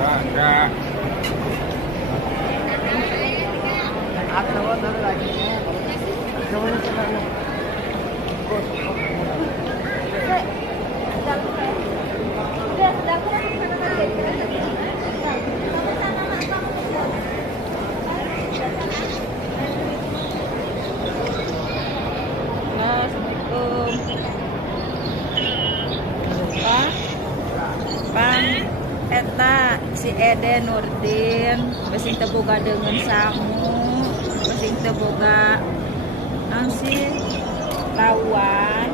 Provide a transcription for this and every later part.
Enggak. Bang eta si Ede Nurdin besing teboga dengan samu besing teboga nasi lawan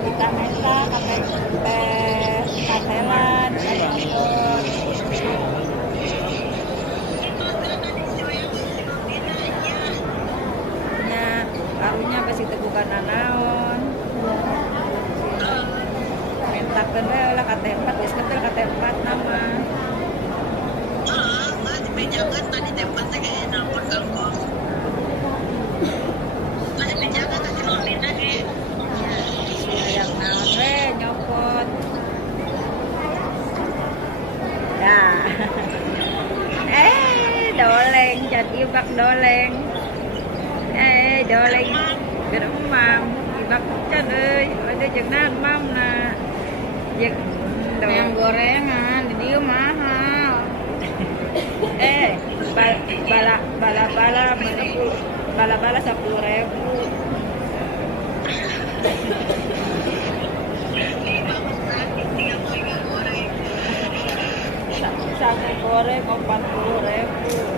kita meta pakai teh katelan nya karunya besing teboga nanaon mentakeun we ulah ka tempat geus betul ka tempat nama. Mah dipejakeun tadi tempat teh ge nelpon ka kos. Mah dipejakeun tadi lolina ge. Yang naon we nyopot. Ya. Doleng can ibak doleng. Doleng geremam ibak can euy, ade jeung naon mamna. Yang gorengan di dia mahal. Bala 10.000. Sate goreng 40.000.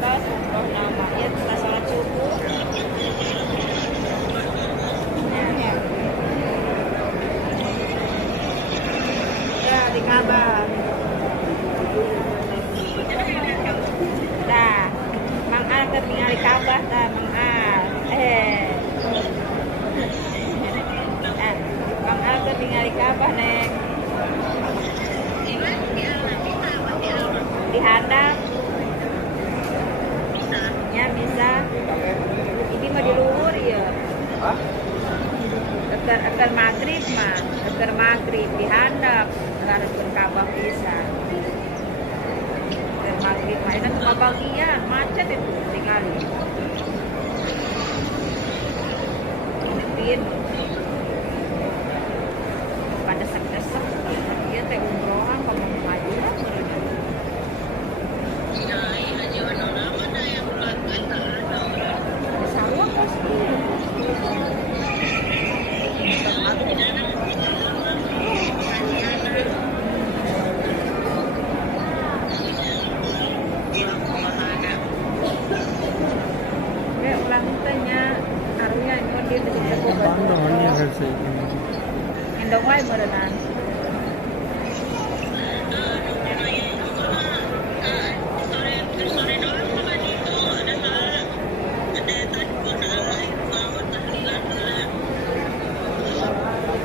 Tas nama ya kita sholat subuh. Ya di kabar. Dah, Mang Al ketinggalan kabar dah Mang Al. Mang Al ketinggalan kabar neng. Dihadap. Ya bisa. Ini mah di luhur ya. Hah? Agar maghrib mah, agar maghrib dihandap harus berkabah bisa. Agar maghrib mah itu cuma bagian macet itu tinggal. Pin pada desek-desek dia teh umrohan kamu maju lah mereka. Sama pasti. Ulang tanya arunya dia tutup Bandungnya versi ini. endong wae meureunnan.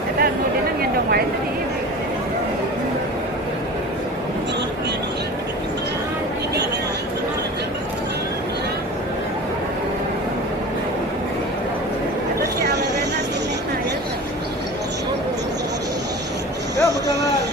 Eta nu dina ngendong wae teh ieu. Eta si awewena si Nena ya. Ya, berjalan.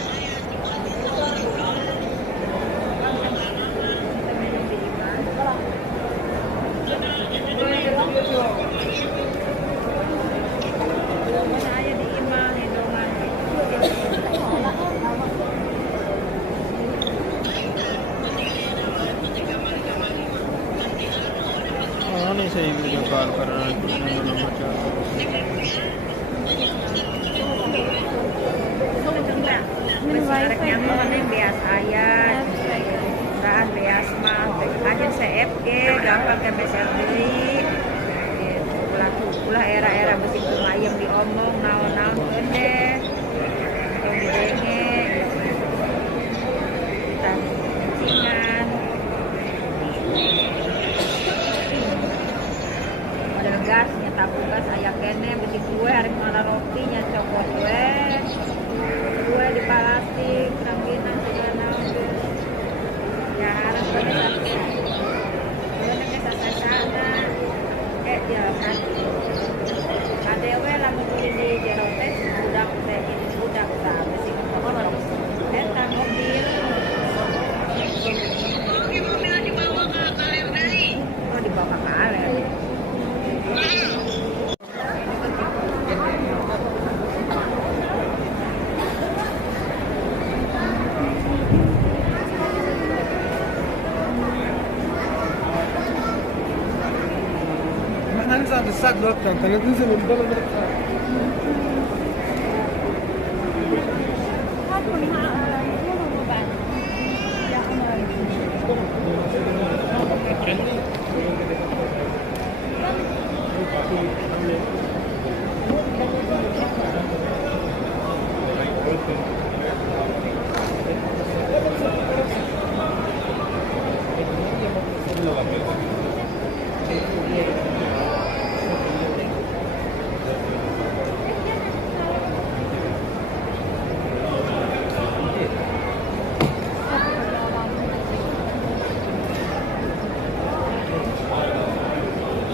Oh, ini saya juga bakal karena membaca. Besarek yang biasa ya. Bahan biasa mah aja CFG gampang ke BCD. Ulah era-era besi ayam diomong naon-naon deh. Denge. Dan cingan. Model gas tabung gas aya kene besi kue hari mana rotinya cokot kue di plastik rangginang segala ya harus pada sampai udah ke sana ya Tanya tu se nempel